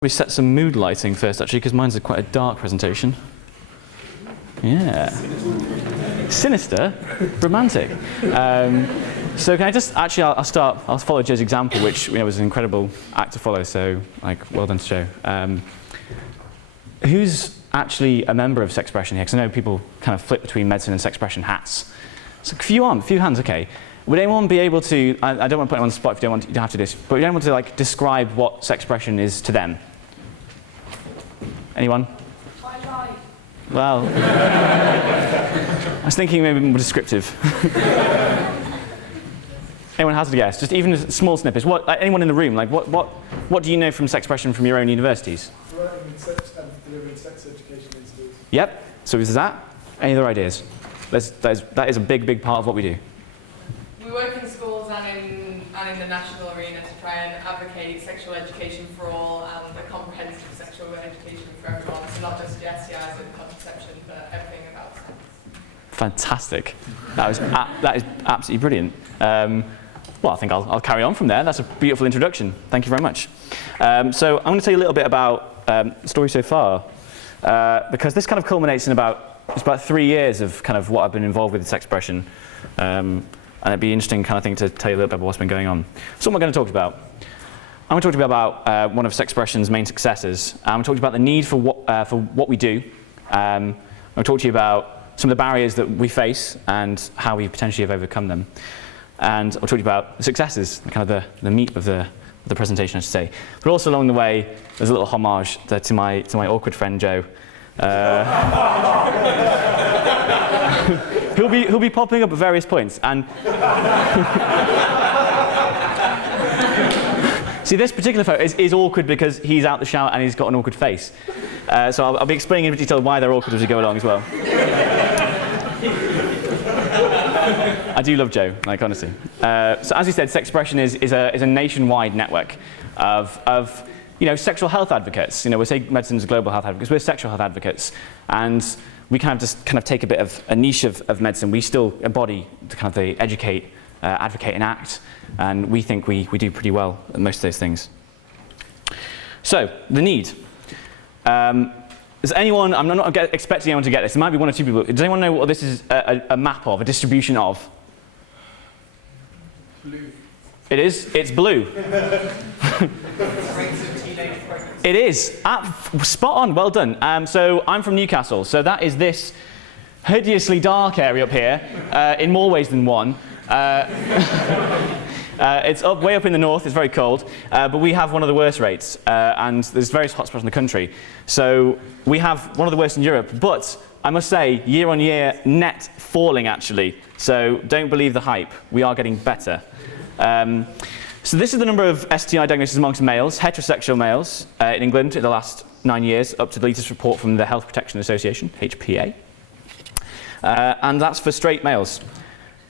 We set some mood lighting first, actually, because mine's quite a dark presentation. Yeah. Sinister, romantic. So can I just, actually, I'll follow Joe's example, which was an incredible act to follow, so well done to Joe. Who's actually a member of Sexpression here? Because I know people kind of flip between Medsin and Sexpression hats. So a few hands, okay. Would anyone be able to, I don't want to put anyone on the spot if you don't have to do this, but would anyone want to describe what Sexpression is to them? Anyone? Well, I was thinking maybe more descriptive. Anyone has to guess? Just even small snippets. Anyone in the room? What do you know from Sexpression from your own universities? Working with sex and delivering sex education in schools. Yep. So is that? Any other ideas? That is a big part of what we do. We work in schools and in the national arena to try and advocate sexual education for all and a comprehensive sexual education for everyone. So not just the STIs and contraception, but everything about sex. Fantastic. That is absolutely brilliant. Well, I think I'll carry on from there. That's a beautiful introduction. Thank you very much. So I'm going to tell you a little bit about the story so far, because this kind of culminates in about 3 years of kind of what I've been involved with Sexpression. And it'd be interesting kind of thing to tell you a little bit about what's been going on. So what am I going to talk about? I'm going to talk to you about one of Sexpression's main successes. I'm going to talk to you about the need for what we do. I'm going to talk to you about some of the barriers that we face and how we potentially have overcome them. And I'll talk to you about the successes, kind of the meat of the presentation, I should say. But also along the way, there's a little homage to my awkward friend Joe. He'll be popping up at various points, and see, this particular photo is awkward because he's out the shower and he's got an awkward face. So I'll be explaining in detail why they're awkward as we go along as well. I do love Joe, honestly. So as you said, Sexpression is a nationwide network of sexual health advocates. We say Medsin's global health advocates. We're sexual health advocates, and we kind of take a bit of a niche of Medsin. We still embody the educate, advocate, and act, and we think we do pretty well at most of those things. So the need. Does anyone? I'm not expecting anyone to get this. There might be one or two people. Does anyone know what this is a map of, a distribution of? Blue. It is. It's blue. It is. Spot on. Well done. So I'm from Newcastle. So that is this hideously dark area up here, in more ways than one. It's way up in the north. It's very cold, but we have one of the worst rates, and there's various hotspots in the country. So we have one of the worst in Europe. But I must say, year on year, net falling actually. So don't believe the hype. We are getting better. So this is the number of STI diagnoses amongst males, heterosexual males, in England in the last 9 years, up to the latest report from the Health Protection Association, HPA. And that's for straight males.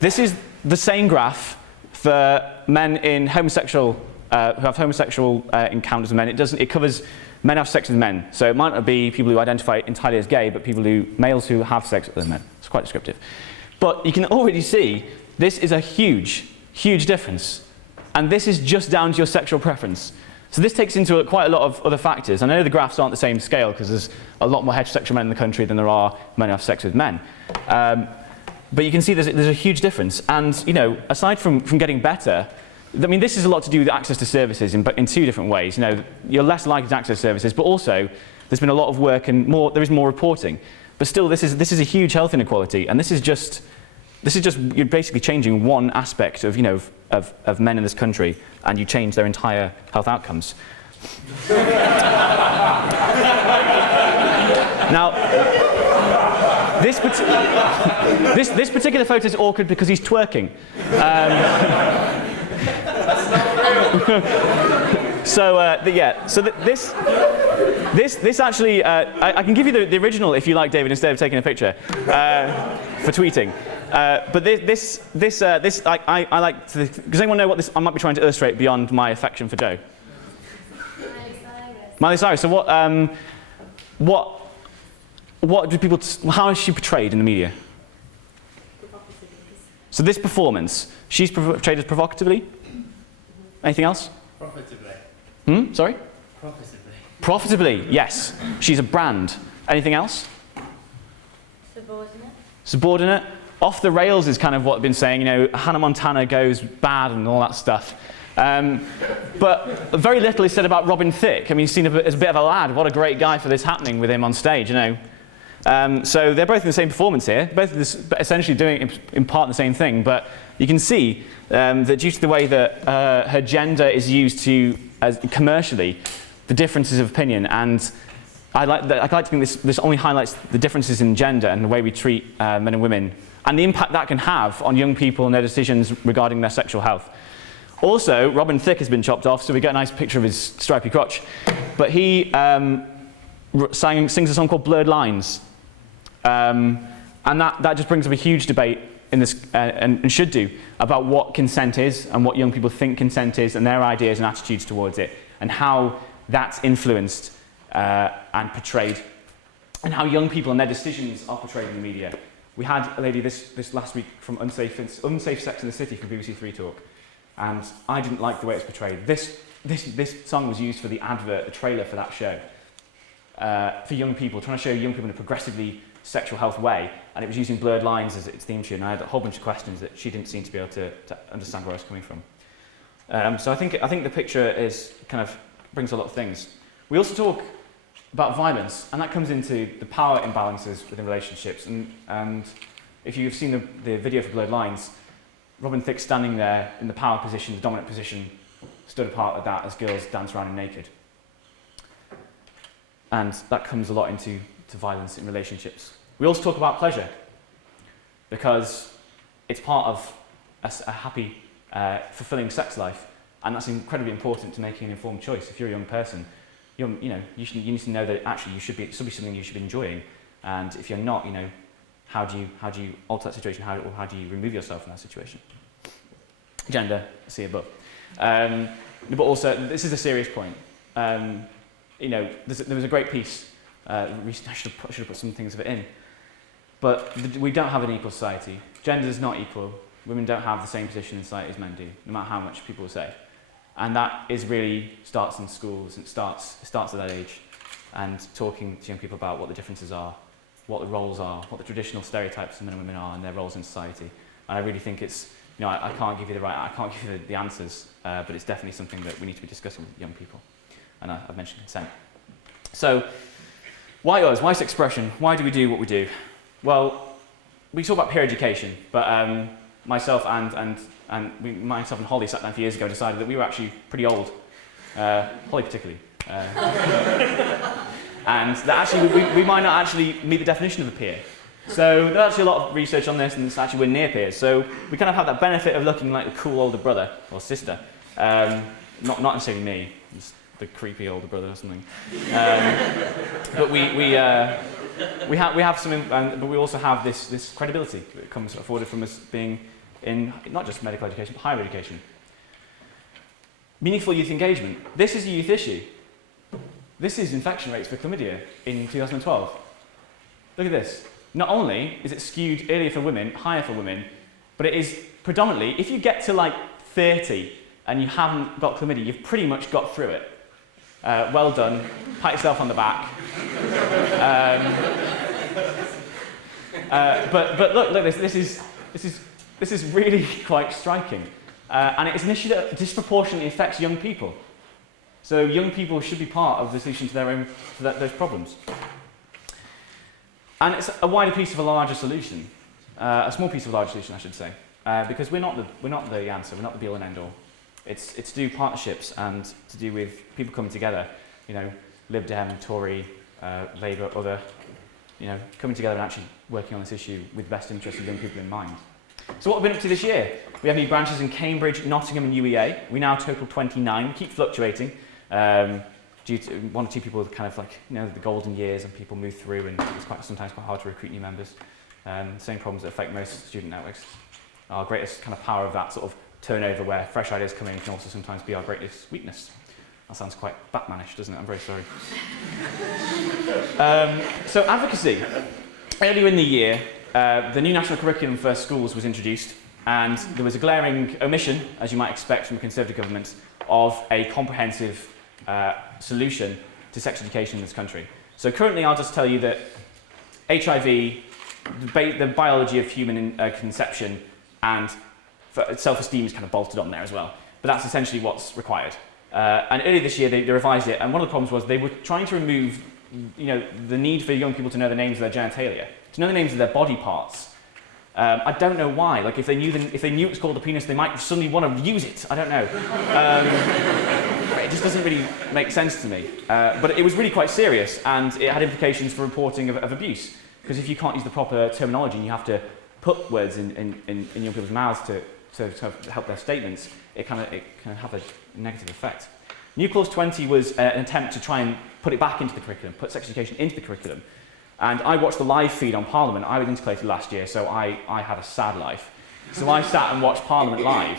This is the same graph for men in homosexual, who have homosexual encounters with men. It covers men who have sex with men. So it might not be people who identify entirely as gay, but males who have sex with other men. It's quite descriptive. But you can already see this is a huge difference. And this is just down to your sexual preference. So this takes into quite a lot of other factors. I know the graphs aren't the same scale because there's a lot more heterosexual men in the country than there are men who have sex with men. But you can see there's a huge difference. And aside from getting better, this is a lot to do with access to services in two different ways. You're less likely to access services, but also there's been a lot of work and there is more reporting. But still, this is a huge health inequality, and this is just you're basically changing one aspect of of men in this country, and you change their entire health outcomes. Now, this particular photo is awkward because he's twerking. This actually, I can give you the original if you like, David, instead of taking a picture for tweeting. But I like to. Does anyone know what this I might be trying to illustrate beyond my affection for Joe? Miley Cyrus. So what do people? How is she portrayed in the media? So this performance, she's portrayed as provocatively. Anything else? Profitably. Sorry? Profitably. Profitably, yes. She's a brand. Anything else? Subordinate. Subordinate. Off the rails is kind of what I've been saying. You know, Hannah Montana goes bad and all that stuff. But very little is said about Robin Thicke. I mean, he's seen as a bit of a lad. What a great guy for this happening with him on stage, you know. So they're both in the same performance here, both essentially doing in part the same thing. But you can see that due to the way that her gender is used commercially, the differences of opinion, and I like to think this only highlights the differences in gender and the way we treat men and women, and the impact that can have on young people and their decisions regarding their sexual health. Also, Robin Thicke has been chopped off, so we get a nice picture of his stripy crotch. But he sings a song called Blurred Lines. And that just brings up a huge debate in this, and should do, about what consent is and what young people think consent is and their ideas and attitudes towards it, and how that's influenced and portrayed, and how young people and their decisions are portrayed in the media. We had a lady this last week from Unsafe Sex in the City from BBC Three Talk, and I didn't like the way it's portrayed. This song was used for the advert, the trailer for that show, for young people, trying to show young people in a progressively sexual health way, and it was using Blurred Lines as its theme tune. I had a whole bunch of questions that she didn't seem to be able to understand where I was coming from. So I think the picture is kind of brings a lot of things. We also talk about violence, and that comes into the power imbalances within relationships. And if you've seen the video for Blurred Lines, Robin Thicke standing there in the power position, the dominant position, stood apart of that as girls dance around him naked. And that comes a lot into violence in relationships. We also talk about pleasure, because it's part of a happy, fulfilling sex life, and that's incredibly important to making an informed choice. If you're a young person, you need to know that actually it should be something you should be enjoying, and if you're not, how do you alter that situation? How do you remove yourself from that situation? Gender, see above. But also, this is a serious point. There was a great piece. I should have put some things of it in. But we don't have an equal society. Gender is not equal. Women don't have the same position in society as men do, no matter how much people say. And that really starts in schools, and it starts at that age. And talking to young people about what the differences are, what the roles are, what the traditional stereotypes of men and women are, and their roles in society. And I really think it's, I can't give you the answers, but it's definitely something that we need to be discussing with young people. And I've mentioned consent. So, why us? Why Sexpression? Why do we do what we do? Well, we talk about peer education, but myself and Holly sat down a few years ago and decided that we were actually pretty old. Holly particularly. And that actually we might not actually meet the definition of a peer. So there's actually a lot of research on this, and it's actually we're near peers. So we kind of have that benefit of looking like a cool older brother or sister. Not necessarily me, just the creepy older brother or something. But we have some, but we also have this credibility that comes afforded from us being in not just medical education, but higher education. Meaningful youth engagement. This is a youth issue. This is infection rates for chlamydia in 2012. Look at this. Not only is it skewed earlier for women, higher for women, but it is predominantly, if you get to like 30 and you haven't got chlamydia, you've pretty much got through it. Well done. Pat yourself on the back. But look, this is really quite striking, and it's an issue that disproportionately affects young people. So young people should be part of the solution to those problems. And it's a wider piece of a larger solution, a small piece of a larger solution, I should say, because we're not the answer. We're not the be all and end all. It's to do partnerships and to do with people coming together. Lib Dem, Tory, Labour, other, coming together and actually working on this issue with the best interests of young people in mind. So what have we been up to this year? We have new branches in Cambridge, Nottingham and UEA. We now total 29. We keep fluctuating due to one or two people kind of like, the golden years and people move through, and it's sometimes quite hard to recruit new members. Same problems that affect most student networks. Our greatest kind of power of that sort of turnover where fresh ideas come in can also sometimes be our greatest weakness. That sounds quite Batmanish, doesn't it? I'm very sorry. So advocacy. Earlier in the year, the new national curriculum for schools was introduced, and there was a glaring omission, as you might expect from a Conservative government, of a comprehensive solution to sex education in this country. So currently I'll just tell you that HIV, the biology of human conception and self-esteem is kind of bolted on there as well. But that's essentially what's required. And earlier this year they revised it, and one of the problems was they were trying to remove the need for young people to know the names of their genitalia, to know the names of their body parts. I don't know why. Like if they knew it was called a penis, they might suddenly want to use it. I don't know. It just doesn't really make sense to me. But it was really quite serious, and it had implications for reporting of abuse. Because if you can't use the proper terminology and you have to put words in young people's mouths to help their statements, it can have a negative effect. New Clause 20 was an attempt to try and put it back into the curriculum, put sex education into the curriculum. And I watched the live feed on Parliament. I was intercalated last year, so I had a sad life. So I sat and watched Parliament live,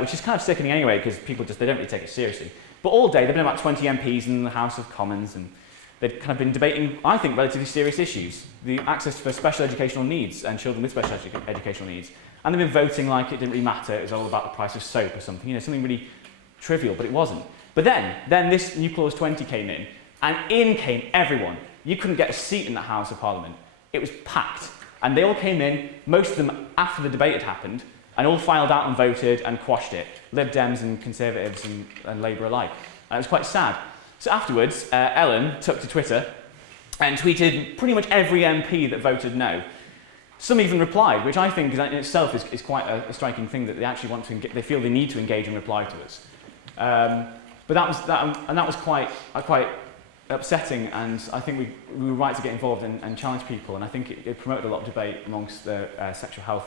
which is kind of sickening anyway, because people they don't really take it seriously. But all day, there have been about 20 MPs in the House of Commons, and they've kind of been debating, I think, relatively serious issues. The access for special educational needs and children with special educational needs. And they've been voting like it didn't really matter, it was all about the price of soap or something, something really trivial, but it wasn't. But then this new Clause 20 came in, and in came everyone. You couldn't get a seat in the House of Parliament. It was packed. And they all came in, most of them after the debate had happened, and all filed out and voted and quashed it. Lib Dems and Conservatives and Labour alike. And it was quite sad. So afterwards, Ellen took to Twitter and tweeted pretty much every MP that voted no. Some even replied, which I think in itself is quite a striking thing, that they actually want to they feel they need to engage and reply to us. But that was quite upsetting, and I think we were right to get involved and challenge people, and I think it promoted a lot of debate amongst the sexual health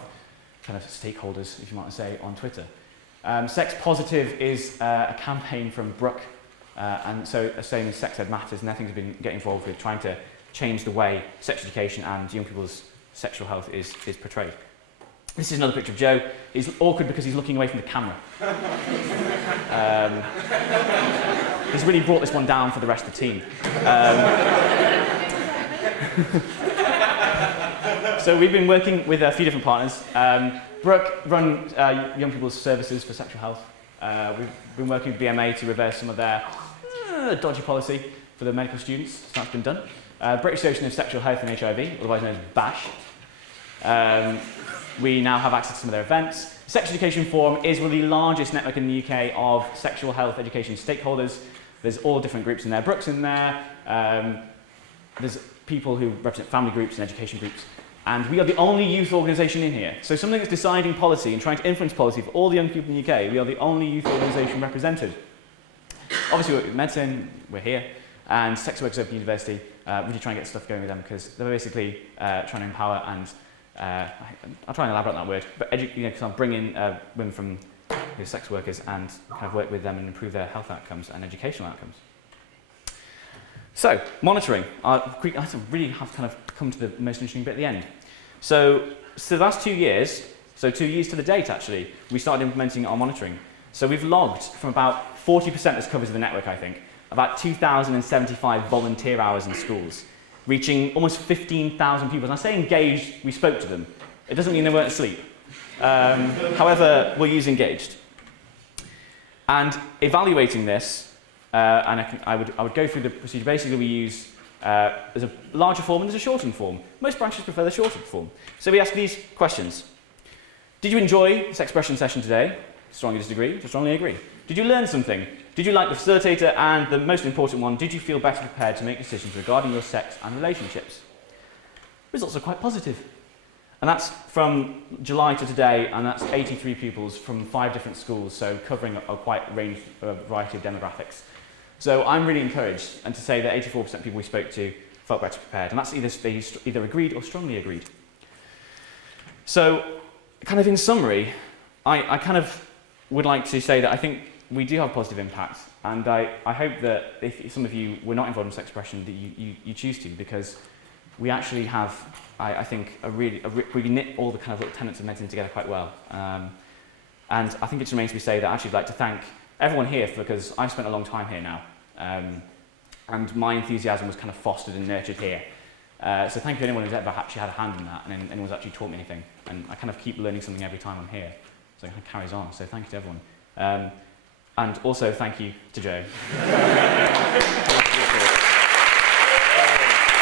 kind of stakeholders, if you want to say, on Twitter. Sex Positive is a campaign from Brooke, and so saying Sex Ed Matters, and their things have been getting involved with trying to change the way sex education and young people's sexual health is portrayed. This is another picture of Joe. He's awkward because he's looking away from the camera. He's really brought this one down for the rest of the team. So we've been working with a few different partners. Brooke runs young people's services for sexual health. We've been working with BMA to reverse some of their dodgy policy for the medical students. So that's been done. British Association of Sexual Health and HIV, otherwise known as BASH. We now have access to some of their events. Sex Education Forum is one of the largest network in the UK of sexual health education stakeholders. There's all different groups in there. Brooke's in there. There's people who represent family groups and education groups. And we are the only youth organisation in here. So something that's deciding policy and trying to influence policy for all the young people in the UK, we are the only youth organisation represented. Obviously, with Medsin, we're here. And Sex Workers Open University, really trying to get stuff going with them because they're basically trying to empower and I'll try and elaborate on that word, but kind of bring in women from sex workers and kind of work with them and improve their health outcomes and educational outcomes. So, monitoring. I really have kind of come to the most interesting bit at the end. So the last 2 years, so 2 years to the date actually, we started implementing our monitoring. So we've logged from about 40% that's covers the network, I think, about 2,075 volunteer hours in schools, reaching almost 15,000 people. And I say engaged, we spoke to them. It doesn't mean they weren't asleep. However, we'll use engaged. And evaluating this, and I would go through the procedure. Basically, we use, there's a larger form and there's a shortened form. Most branches prefer the shortened form. So we ask these questions. Did you enjoy the Sexpression session today? Strongly disagree, strongly agree. Did you learn something? Did you like the facilitator? And the most important one, did you feel better prepared to make decisions regarding your sex and relationships? Results are quite positive. And that's from July to today, and that's 83 pupils from 5 different schools, so covering a quite range, a variety of demographics. So I'm really encouraged, and to say that 84% of people we spoke to felt better prepared, and that's they either agreed or strongly agreed. So, kind of in summary, I kind of would like to say that I think we do have positive impacts, and I hope that if some of you were not involved in Sexpression, that you choose to, because we actually have, I think, we knit all the kind of little tenets of Medsin together quite well. And I think it remains to be said that I'd like to thank everyone here, because I've spent a long time here now, and my enthusiasm was kind of fostered and nurtured here. So thank you to anyone who's ever actually had a hand in that, and anyone's actually taught me anything. And I kind of keep learning something every time I'm here, so it kind of carries on. So thank you to everyone. And also thank you to Joe. Yay.